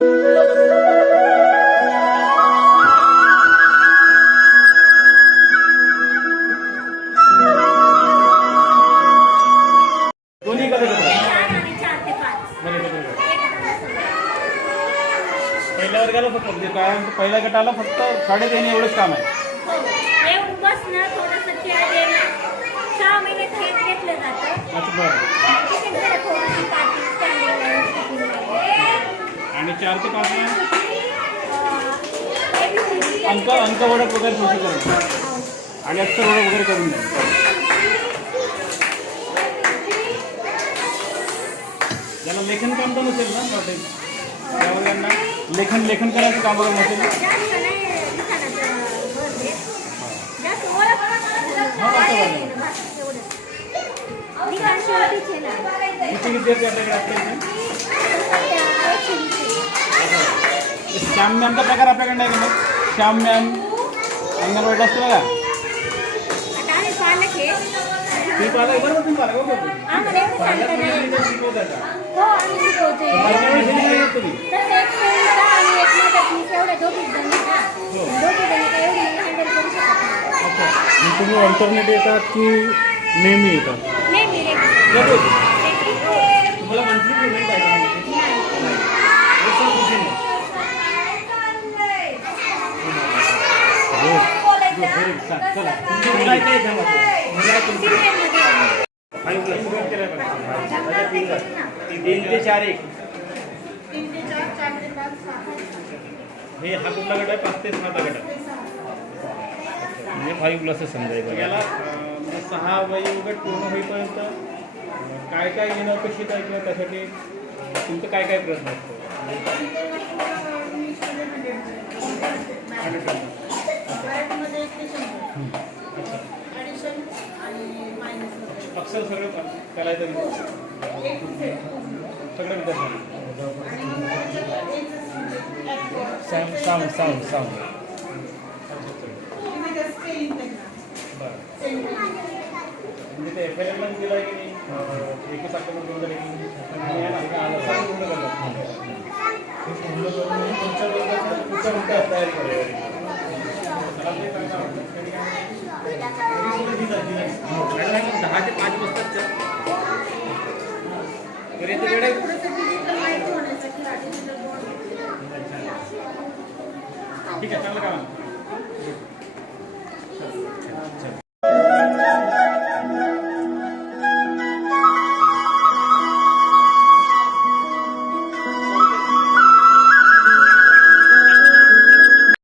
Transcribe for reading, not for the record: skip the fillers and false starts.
दोन्ही कसं पहिल्या वर्गाला फक्त पहिल्या गटाला फक्त 3.5 एवढंच काम आहे. आणि 4 ते 5 अंक ओळख वगैरे कृती करून आणि अक्षर ओळख वगैरे करून द्या. ज्याला लेखन काम तर नसेल ना त्या वर्गांना लेखन करायचं काम वगैरे नसेल. किती विद्यार्थी आपल्याकडे असतील? श्याम मॅमचा प्रकार आपल्याकडे नाही का? मग श्याम मॅम अंगणवाडीला असतो बघा. तुम्ही पालक बरोबर तुम्ही पालक तुम्ही अल्टरनेट येतात की नेहमी येतात? तुम्हाला मंथली पेमेंट आहे? चला तुमची मुलं काय जमत 3 ते 4 1 हे हा कुठला गट आहे? 5 ते 6 गट म्हणजे 5+ समजायचं. याला 6 वयोगट पूर्ण होईपर्यंत काय काय घेणं अपेक्षित आहे किंवा त्यासाठी तुमचं काय काय प्रयत्न असतो? अक्षर सगळं करायचं सगळं विद्यार्थी साऊंड बरं म्हणजे ते FLL ला दिलं आहे की नाही? 21 ऑक्टोबर 2021 तयारी करायची. 10 ते 5 वाजता ठीक आहे. चांगलं काम.